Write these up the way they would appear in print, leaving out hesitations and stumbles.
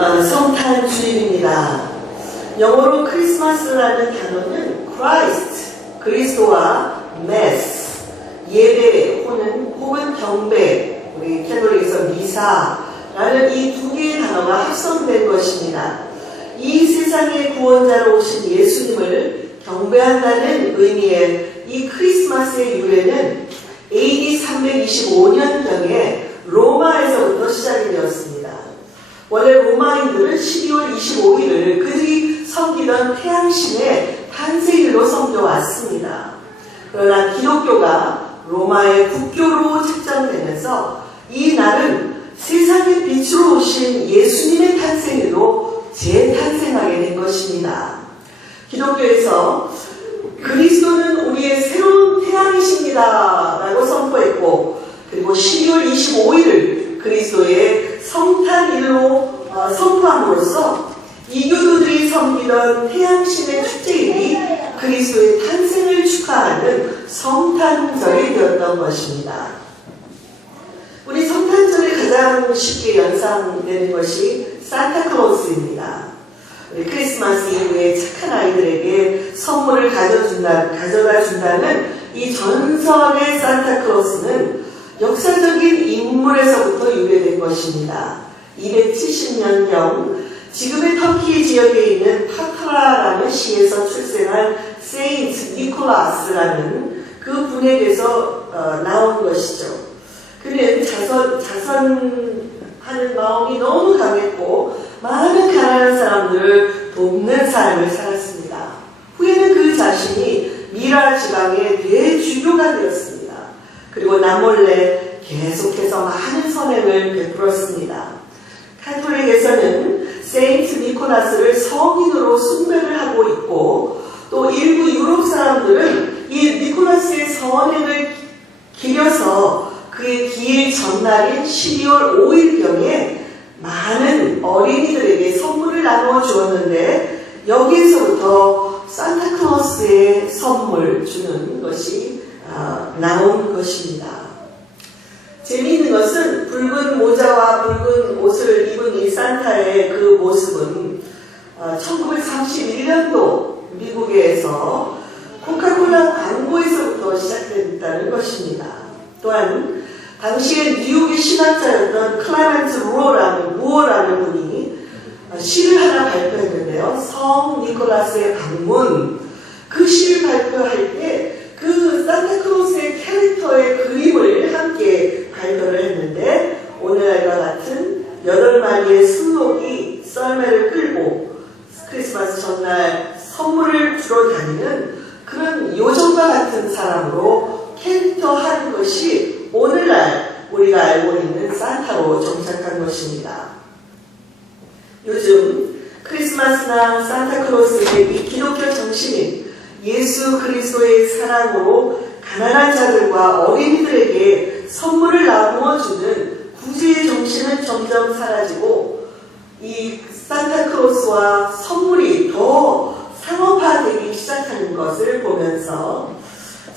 성탄 주일입니다. 영어로 크리스마스라는 단어는 Christ, 그리스도와 Mass, 예배 혹은 경배, 우리 캐톨릭에서 미사라는 이 두 개의 단어가 합성된 것입니다. 이 세상의 구원자로 오신 예수님을 경배한다는 의미의 이 크리스마스의 유래는 AD 325년경에 로마에서부터 시작이 되었습니다. 원래 로마인들은 12월 25일을 그들이 섬기던 태양신의 탄생일로 섬겨왔습니다. 그러나 기독교가 로마의 국교로 책정되면서 이 날은 세상의 빛으로 오신 예수님의 탄생일로 재탄생하게 된 것입니다. 기독교에서 그리스도는 우리의 새로운 태양이십니다 라고 선포했고, 그리고 12월 25일을 그리스도의 성탄일로 선포함으로써 이교도들이 섬기던 태양신의 축제일이 그리스도의 탄생을 축하하는 성탄절이 되었던 것입니다. 우리 성탄절에 가장 쉽게 연상되는 것이 산타클로스입니다. 우리 크리스마스 이후에 착한 아이들에게 선물을 가져다 준다는 이 전설의 산타클로스는 역사적인 인물에서부터 유래된 것입니다. 270년경 지금의 터키 지역에 있는 파타라라는 시에서 출생한 세인트 니콜라스라는 그 분에게서 나온 것이죠. 그는 자선하는 마음이 너무 강했고 많은 가난한 사람들을 돕는 삶을 살았습니다. 후에는 그 자신이 미라 지방의 대주교가 되었습니다. 그리고 남몰래 계속해서 많은 선행을 베풀었습니다. 카톨릭에서는 세인트 니콜라스를 성인으로 숭배를 하고 있고, 또 일부 유럽 사람들은 이 니콜라스의 선행을 기려서 그의 기일 전날인 12월 5일경에 많은 어린이들에게 선물을 나누어 주었는데, 여기에서부터 산타클로스의 선물 주는 것이 나온 것입니다. 재미있는 것은 붉은 모자와 붉은 옷을 입은 이 산타의 그 모습은 1931년도 미국에서 코카콜라 광고에서부터 시작됐다는 것입니다. 또한 당시에 뉴욕의 신학자였던 클레멘트 무어라는 분이 시를 하나 발표했는데요. 성 니콜라스의 방문, 그 시를 발표할 때 그 산타클로스의 캐릭터의 그림을 함께 발표를 했는데, 오늘날과 같은 8마리의 슬록이 썰매를 끌고 크리스마스 전날 선물을 주러 다니는 그런 요정과 같은 사람으로 캐릭터한 것이 오늘날 우리가 알고 있는 산타로 정착한 것입니다. 요즘 크리스마스나 산타클로스의 이 기독교 정신인 예수 그리스도의 사랑으로 가난한 자들과 어린이들에게 선물을 나누어주는 구제의 정신은 점점 사라지고, 이 산타클로스와 선물이 더 상업화되기 시작하는 것을 보면서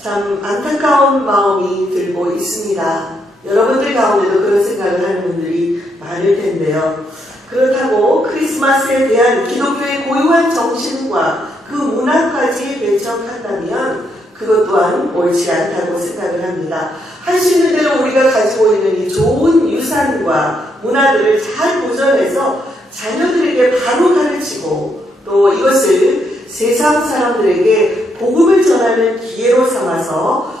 참 안타까운 마음이 들고 있습니다. 여러분들 가운데도 그런 생각을 하는 분들이 많을 텐데요. 그렇다고 크리스마스에 대한 기독교의 고유한 정신과 그 문화까지 배척한다면 그것 또한 옳지 않다고 생각을 합니다. 할 수 있는 대로 우리가 가지고 있는 이 좋은 유산과 문화들을 잘 보존해서 자녀들에게 바로 가르치고, 또 이것을 세상 사람들에게 복음을 전하는 기회로 삼아서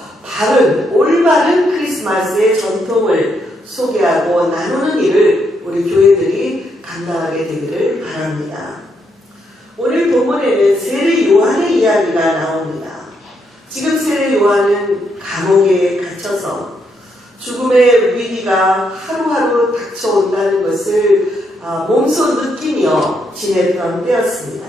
올바른 크리스마스의 전통을 소개하고 나누는 일을 우리 교회들이 감당하게 되기를 바랍니다. 오늘 본문에는 세례 요한의 이야기가 나옵니다. 지금 세례 요한은 감옥에 갇혀서 죽음의 위기가 하루하루 닥쳐온다는 것을 몸소 느끼며 지냈던 때였습니다.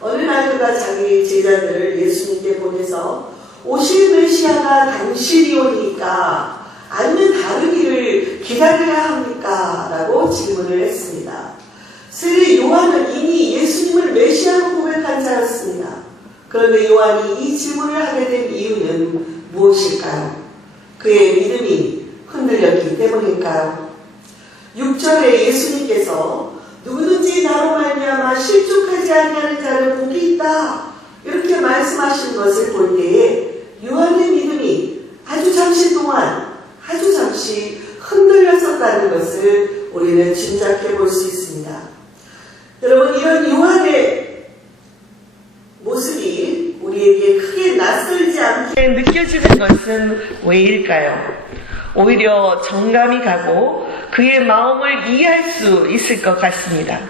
어느 날 그가 자기 제자들을 예수님께 보내서 오실 메시아가 당신이오니까 아니면 다른 일을 기다려야 합니까? 라고 질문을 했습니다. 세례 요한은 이미 예수님을 메시아로 고백한 자였습니다. 그런데 요한이 이 질문을 하게 된 이유는 무엇일까요? 그의 믿음이 흔들렸기 때문일까요? 6절에 예수님께서 누구든지 나로 말미암아 실족하지 아니하는 자를 복이 있다. 이렇게 말씀하신 것을 볼 때에 요한의 믿음이 아주 잠시 흔들렸었다는 것을 우리는 짐작해 볼 수 있습니다. 여러분, 이런 요한의 모습이 우리에게 크게 낯설지 않게 느껴지는 것은 왜일까요? 오히려 정감이 가고 그의 마음을 이해할 수 있을 것 같습니다.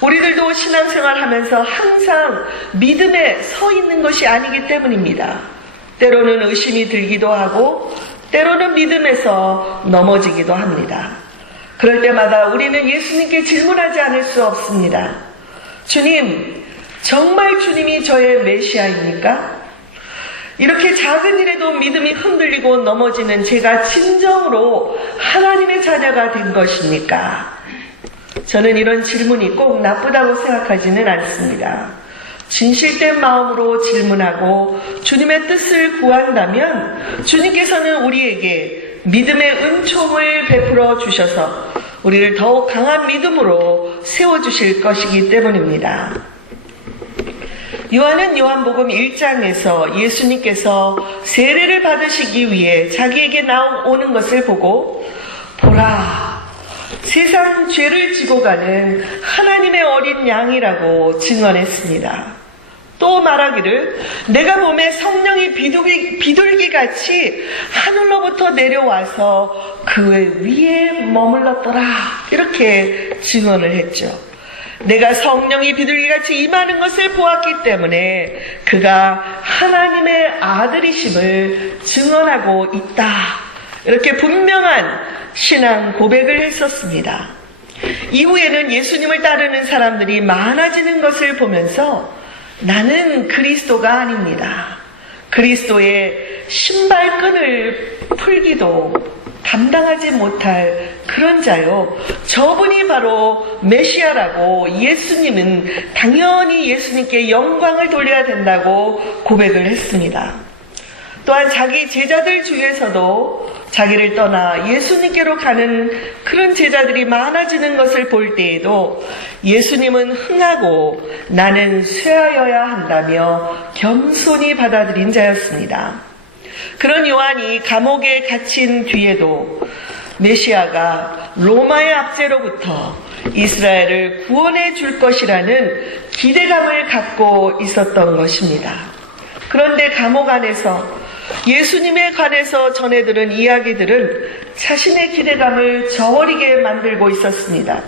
우리들도 신앙생활 하면서 항상 믿음에 서 있는 것이 아니기 때문입니다. 때로는 의심이 들기도 하고 때로는 믿음에서 넘어지기도 합니다. 그럴 때마다 우리는 예수님께 질문하지 않을 수 없습니다. 주님, 정말 주님이 저의 메시아입니까? 이렇게 작은 일에도 믿음이 흔들리고 넘어지는 제가 진정으로 하나님의 자녀가 된 것입니까? 저는 이런 질문이 꼭 나쁘다고 생각하지는 않습니다. 진실된 마음으로 질문하고 주님의 뜻을 구한다면 주님께서는 우리에게 믿음의 은총을 베풀어 주셔서 우리를 더욱 강한 믿음으로 세워주실 것이기 때문입니다. 요한은 요한복음 1장에서 예수님께서 세례를 받으시기 위해 자기에게 나오는 것을 보고 보라, 세상 죄를 지고 가는 하나님의 어린 양이라고 증언했습니다. 또 말하기를 내가 몸에 성령이 비둘기같이 하늘로부터 내려와서 그 위에 머물렀더라, 이렇게 증언을 했죠. 내가 성령이 비둘기같이 임하는 것을 보았기 때문에 그가 하나님의 아들이심을 증언하고 있다, 이렇게 분명한 신앙 고백을 했었습니다. 이후에는 예수님을 따르는 사람들이 많아지는 것을 보면서 나는 그리스도가 아닙니다. 그리스도의 신발끈을 풀기도 감당하지 못할 그런 자요, 저분이 바로 메시아라고 예수님은 당연히 예수님께 영광을 돌려야 된다고 고백을 했습니다. 또한 자기 제자들 중에서도 자기를 떠나 예수님께로 가는 그런 제자들이 많아지는 것을 볼 때에도 예수님은 흥하고 나는 쇠하여야 한다며 겸손히 받아들인 자였습니다. 그런 요한이 감옥에 갇힌 뒤에도 메시아가 로마의 압제로부터 이스라엘을 구원해 줄 것이라는 기대감을 갖고 있었던 것입니다. 그런데 감옥 안에서 예수님에 관해서 전해들은 이야기들은 자신의 기대감을 저버리게 만들고 있었습니다.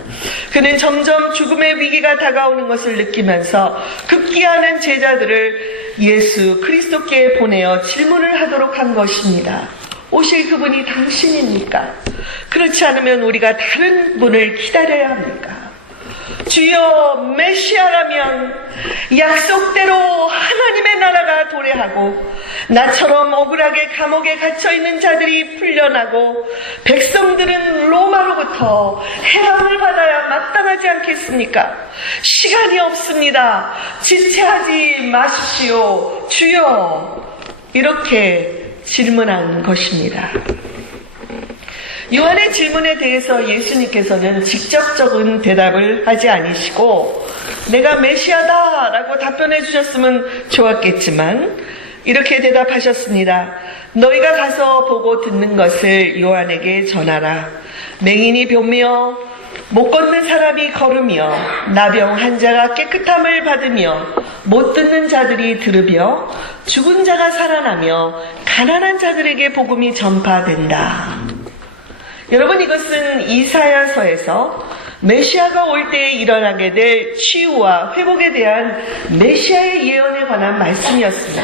그는 점점 죽음의 위기가 다가오는 것을 느끼면서 급기야는 제자들을 예수 그리스도께 보내어 질문을 하도록 한 것입니다. 오실 그분이 당신입니까? 그렇지 않으면 우리가 다른 분을 기다려야 합니까? 주여, 메시아라면 약속대로 하나님의 나라가 도래하고 나처럼 억울하게 감옥에 갇혀있는 자들이 풀려나고 백성들은 로마로부터 해방을 받아야 마땅하지 않겠습니까? 시간이 없습니다. 지체하지 마십시오. 주여, 이렇게 질문한 것입니다. 요한의 질문에 대해서 예수님께서는 직접적인 대답을 하지 않으시고 내가 메시아다 라고 답변해 주셨으면 좋았겠지만 이렇게 대답하셨습니다. 너희가 가서 보고 듣는 것을 요한에게 전하라. 맹인이 벼며 못 걷는 사람이 걸으며 나병 환자가 깨끗함을 받으며 못 듣는 자들이 들으며 죽은 자가 살아나며 가난한 자들에게 복음이 전파된다. 여러분, 이것은 이사야서에서 메시아가 올 때에 일어나게 될 치유와 회복에 대한 메시아의 예언에 관한 말씀이었습니다.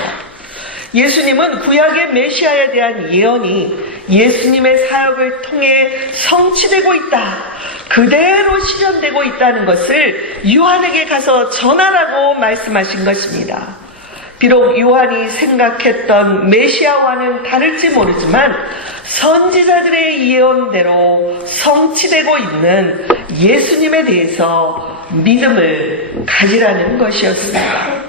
예수님은 구약의 메시아에 대한 예언이 예수님의 사역을 통해 성취되고 있다, 그대로 실현되고 있다는 것을 요한에게 가서 전하라고 말씀하신 것입니다. 비록 요한이 생각했던 메시아와는 다를지 모르지만 선지자들의 예언대로 성취되고 있는 예수님에 대해서 믿음을 가지라는 것이었습니다.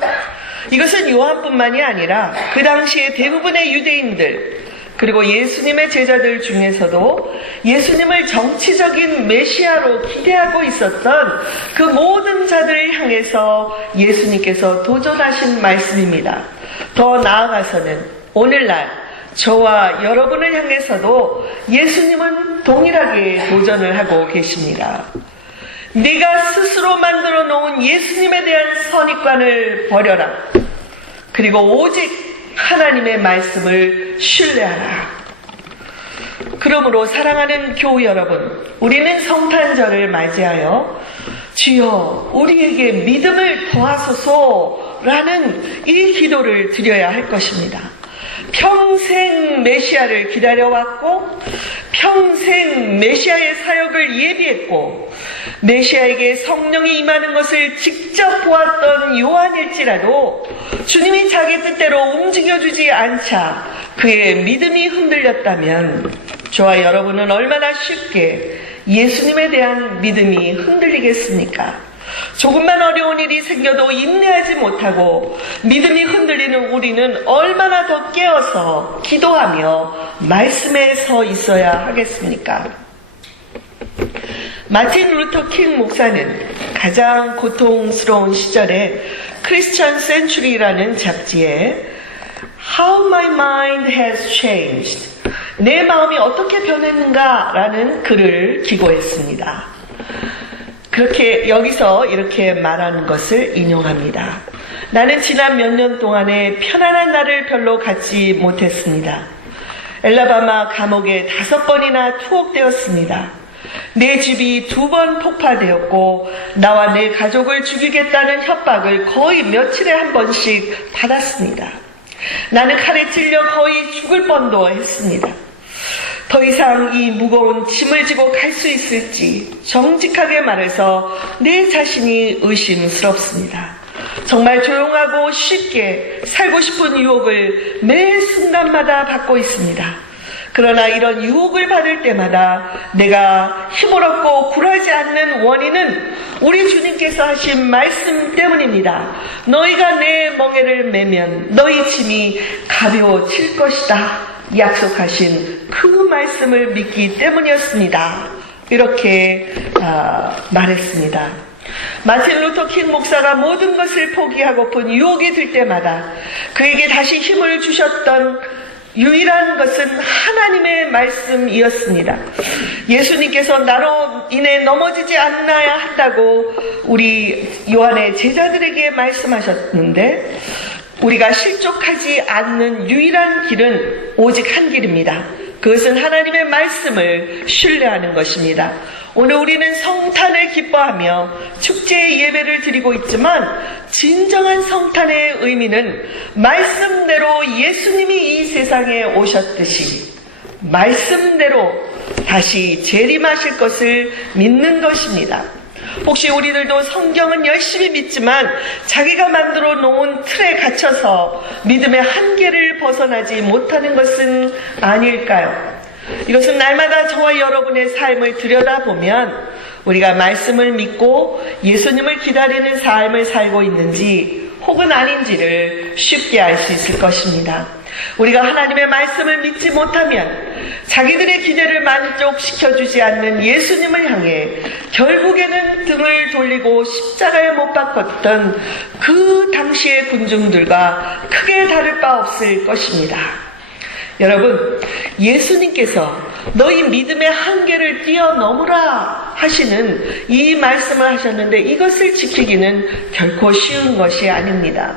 이것은 요한뿐만이 아니라 그 당시에 대부분의 유대인들, 그리고 예수님의 제자들 중에서도 예수님을 정치적인 메시아로 기대하고 있었던 그 모든 자들을 향해서 예수님께서 도전하신 말씀입니다. 더 나아가서는 오늘날 저와 여러분을 향해서도 예수님은 동일하게 도전을 하고 계십니다. 네가 스스로 만들어 놓은 예수님에 대한 선입관을 버려라. 그리고 오직 하나님의 말씀을 신뢰하라. 그러므로 사랑하는 교우 여러분, 우리는 성탄절을 맞이하여 주여 우리에게 믿음을 더하소서라는 이 기도를 드려야 할 것입니다. 평생 메시아를 기다려왔고 평생 메시아의 사역을 예비했고 메시아에게 성령이 임하는 것을 직접 보았던 요한일지라도 주님이 자기 뜻대로 움직여주지 않자 그의 믿음이 흔들렸다면 저와 여러분은 얼마나 쉽게 예수님에 대한 믿음이 흔들리겠습니까? 조금만 어려운 일이 생겨도 인내하지 못하고 믿음이 흔들리는 우리는 얼마나 더 깨어서 기도하며 말씀에 서 있어야 하겠습니까? 마틴 루터 킹 목사는 가장 고통스러운 시절에 크리스천 센츄리라는 잡지에 How my mind has changed, 내 마음이 어떻게 변했는가라는 글을 기고했습니다. 그렇게 여기서 이렇게 말하는 것을 인용합니다. 나는 지난 몇 년 동안에 편안한 날을 별로 갖지 못했습니다. 엘라바마 감옥에 5번이나 투옥되었습니다. 내 집이 2번 폭파되었고 나와 내 가족을 죽이겠다는 협박을 거의 며칠에 한 번씩 받았습니다. 나는 칼에 찔려 거의 죽을 뻔도 했습니다. 더 이상 이 무거운 짐을 지고 갈 수 있을지 정직하게 말해서 내 자신이 의심스럽습니다. 정말 조용하고 쉽게 살고 싶은 유혹을 매 순간마다 받고 있습니다. 그러나 이런 유혹을 받을 때마다 내가 힘을 얻고 굴하지 않는 원인은 우리 주님께서 하신 말씀 때문입니다. 너희가 내 멍에를 매면 너희 짐이 가벼워질 것이다. 약속하신 그 말씀을 믿기 때문이었습니다. 이렇게 말했습니다. 마틴 루터 킹 목사가 모든 것을 포기하고픈 유혹이 들 때마다 그에게 다시 힘을 주셨던 유일한 것은 하나님의 말씀이었습니다. 예수님께서 나로 인해 넘어지지 않아야 한다고 우리 요한의 제자들에게 말씀하셨는데 우리가 실족하지 않는 유일한 길은 오직 한 길입니다. 그것은 하나님의 말씀을 신뢰하는 것입니다. 오늘 우리는 성탄을 기뻐하며 축제의 예배를 드리고 있지만 진정한 성탄의 의미는 말씀대로 예수님이 이 세상에 오셨듯이 말씀대로 다시 재림하실 것을 믿는 것입니다. 혹시 우리들도 성경은 열심히 믿지만 자기가 만들어 놓은 틀에 갇혀서 믿음의 한계를 벗어나지 못하는 것은 아닐까요? 이것은 날마다 저와 여러분의 삶을 들여다보면 우리가 말씀을 믿고 예수님을 기다리는 삶을 살고 있는지 혹은 아닌지를 쉽게 알 수 있을 것입니다. 우리가 하나님의 말씀을 믿지 못하면 자기들의 기대를 만족시켜주지 않는 예수님을 향해 결국에는 등을 돌리고 십자가에 못 박혔던 그 당시의 군중들과 크게 다를 바 없을 것입니다. 여러분, 예수님께서 너희 믿음의 한계를 뛰어넘으라 하시는 이 말씀을 하셨는데 이것을 지키기는 결코 쉬운 것이 아닙니다.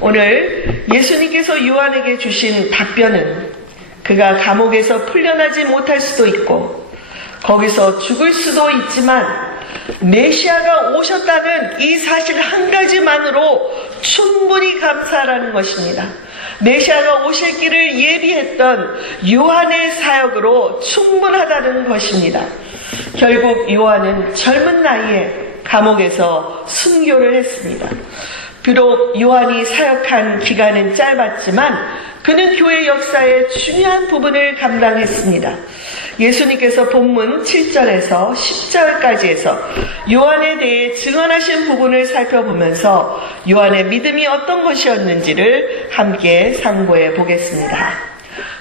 오늘 예수님께서 요한에게 주신 답변은 그가 감옥에서 풀려나지 못할 수도 있고 거기서 죽을 수도 있지만 메시아가 오셨다는 이 사실 한 가지만으로 충분히 감사하라는 것입니다. 메시아가 오실 길을 예비했던 요한의 사역으로 충분하다는 것입니다. 결국 요한은 젊은 나이에 감옥에서 순교를 했습니다. 비록 요한이 사역한 기간은 짧았지만 그는 교회 역사의 중요한 부분을 감당했습니다. 예수님께서 본문 7절에서 10절까지에서 요한에 대해 증언하신 부분을 살펴보면서 요한의 믿음이 어떤 것이었는지를 함께 상고해 보겠습니다.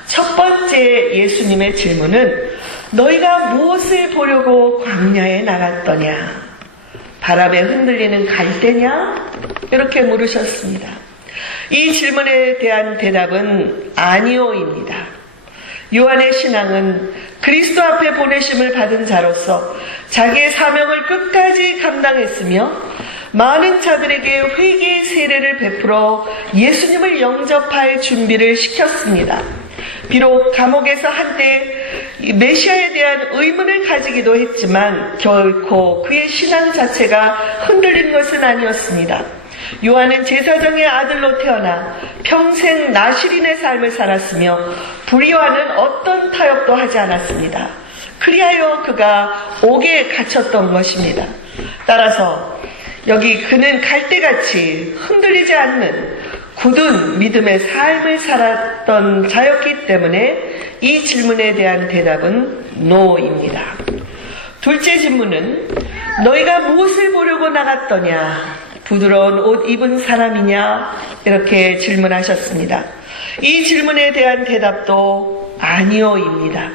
첫 번째 예수님의 질문은 너희가 무엇을 보려고 광야에 나갔더냐? 바람에 흔들리는 갈대냐? 이렇게 물으셨습니다. 이 질문에 대한 대답은 아니오입니다. 요한의 신앙은 그리스도 앞에 보내심을 받은 자로서 자기의 사명을 끝까지 감당했으며 많은 자들에게 회개의 세례를 베풀어 예수님을 영접할 준비를 시켰습니다. 비록 감옥에서 한때 메시아에 대한 의문을 가지기도 했지만 결코 그의 신앙 자체가 흔들린 것은 아니었습니다. 요한은 제사장의 아들로 태어나 평생 나실인의 삶을 살았으며 불의와는 어떤 타협도 하지 않았습니다. 그리하여 그가 옥에 갇혔던 것입니다. 따라서 여기 그는 갈대같이 흔들리지 않는 굳은 믿음의 삶을 살았던 자였기 때문에 이 질문에 대한 대답은 no입니다. 둘째 질문은 너희가 무엇을 보려고 나갔더냐? 부드러운 옷 입은 사람이냐? 이렇게 질문하셨습니다. 이 질문에 대한 대답도 아니오입니다.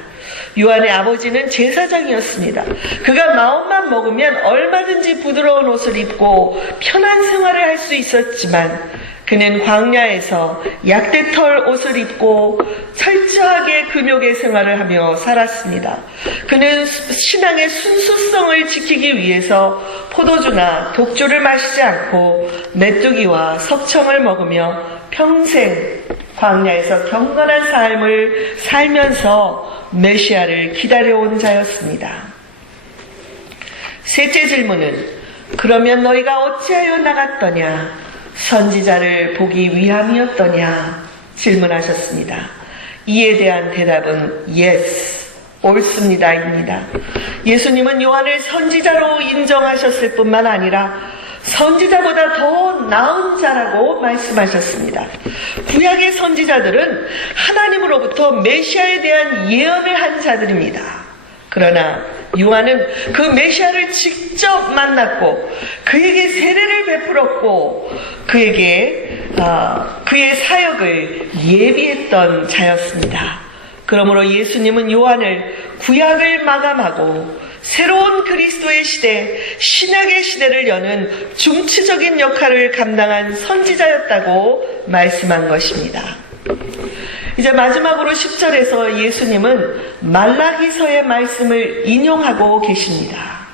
요한의 아버지는 제사장이었습니다. 그가 마음만 먹으면 얼마든지 부드러운 옷을 입고 편한 생활을 할 수 있었지만 그는 광야에서 약대털 옷을 입고 철저하게 금욕의 생활을 하며 살았습니다. 그는 신앙의 순수성을 지키기 위해서 포도주나 독주를 마시지 않고 메뚜기와 석청을 먹으며 평생 광야에서 경건한 삶을 살면서 메시아를 기다려온 자였습니다. 셋째 질문은 그러면 너희가 어찌하여 나갔더냐? 선지자를 보기 위함이었더냐? 질문하셨습니다. 이에 대한 대답은 yes, 옳습니다입니다. 예수님은 요한을 선지자로 인정하셨을 뿐만 아니라 선지자보다 더 나은 자라고 말씀하셨습니다. 구약의 선지자들은 하나님으로부터 메시아에 대한 예언을 한 자들입니다. 그러나 요한은 그 메시아를 직접 만났고 그에게 세례를 베풀었고 그의 사역을 예비했던 자였습니다. 그러므로 예수님은 요한을 구약을 마감하고 새로운 그리스도의 시대, 신약의 시대를 여는 중추적인 역할을 감당한 선지자였다고 말씀한 것입니다. 이제 마지막으로 10절에서 예수님은 말라기서의 말씀을 인용하고 계십니다.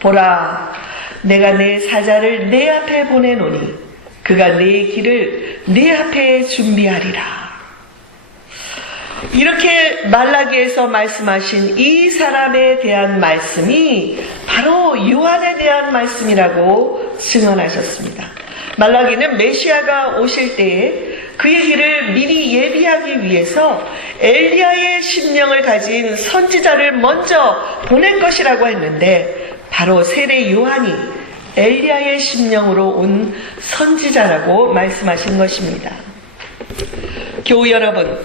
보라, 내가 내 사자를 내 앞에 보내노니 그가 내 길을 내 앞에 준비하리라. 이렇게 말라기에서 말씀하신 이 사람에 대한 말씀이 바로 요한에 대한 말씀이라고 증언하셨습니다. 말라기는 메시아가 오실 때에 그의 길을 미리 예비하기 위해서 엘리야의 심령을 가진 선지자를 먼저 보낼 것이라고 했는데 바로 세례 요한이 엘리야의 심령으로 온 선지자라고 말씀하신 것입니다. 교우 여러분,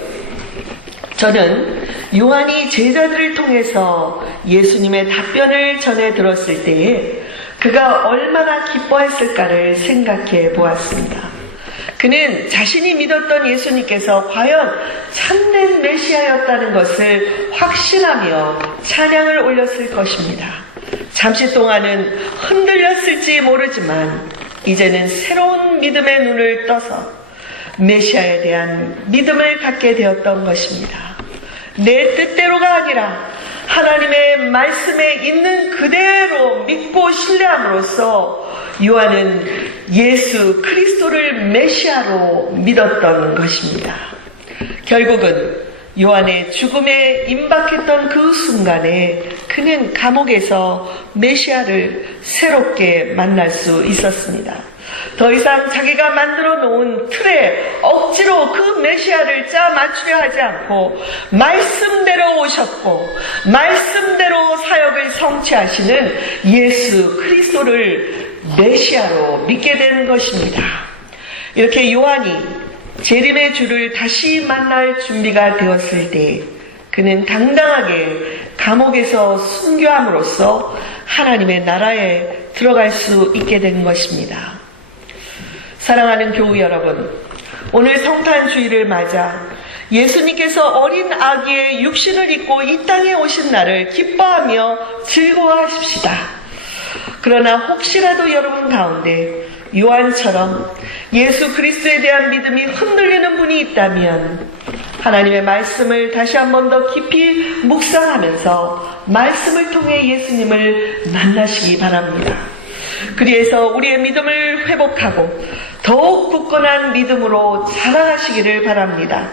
저는 요한이 제자들을 통해서 예수님의 답변을 전해 들었을 때에 그가 얼마나 기뻐했을까를 생각해 보았습니다. 그는 자신이 믿었던 예수님께서 과연 참된 메시아였다는 것을 확신하며 찬양을 올렸을 것입니다. 잠시 동안은 흔들렸을지 모르지만 이제는 새로운 믿음의 눈을 떠서 메시아에 대한 믿음을 갖게 되었던 것입니다. 내 뜻대로가 아니라 하나님의 말씀에 있는 그대로 믿고 신뢰함으로써 요한은 예수 그리스도를 메시아로 믿었던 것입니다. 결국은 요한의 죽음에 임박했던 그 순간에 그는 감옥에서 메시아를 새롭게 만날 수 있었습니다. 더 이상 자기가 만들어 놓은 틀에 억지로 그 메시아를 짜 맞추려 하지 않고 말씀대로 오셨고 말씀대로 사역을 성취하시는 예수 그리스도를 메시아로 믿게 된 것입니다. 이렇게 요한이 재림의 주를 다시 만날 준비가 되었을 때 그는 당당하게 감옥에서 순교함으로써 하나님의 나라에 들어갈 수 있게 된 것입니다. 사랑하는 교우 여러분, 오늘 성탄주의를 맞아 예수님께서 어린 아기의 육신을 입고 이 땅에 오신 날을 기뻐하며 즐거워하십시다. 그러나 혹시라도 여러분 가운데 요한처럼 예수 그리스도에 대한 믿음이 흔들리는 분이 있다면 하나님의 말씀을 다시 한 번 더 깊이 묵상하면서 말씀을 통해 예수님을 만나시기 바랍니다. 그리해서 우리의 믿음을 회복하고 더욱 굳건한 믿음으로 자라가시기를 바랍니다.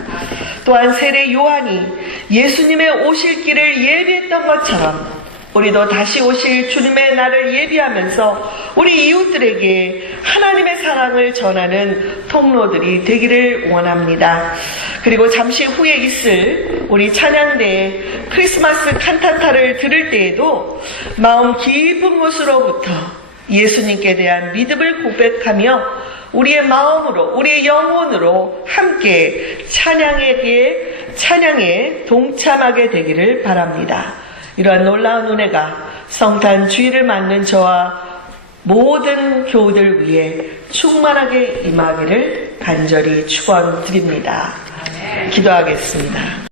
또한 세례 요한이 예수님의 오실 길을 예비했던 것처럼 우리도 다시 오실 주님의 날을 예비하면서 우리 이웃들에게 하나님의 사랑을 전하는 통로들이 되기를 원합니다. 그리고 잠시 후에 있을 우리 찬양대의 크리스마스 칸타타를 들을 때에도 마음 깊은 곳으로부터 예수님께 대한 믿음을 고백하며 우리의 마음으로 우리의 영혼으로 함께 찬양에 동참하게 되기를 바랍니다. 이러한 놀라운 은혜가 성탄 주일을 맞는 저와 모든 교우들 위해 충만하게 임하기를 간절히 축원드립니다. 기도하겠습니다.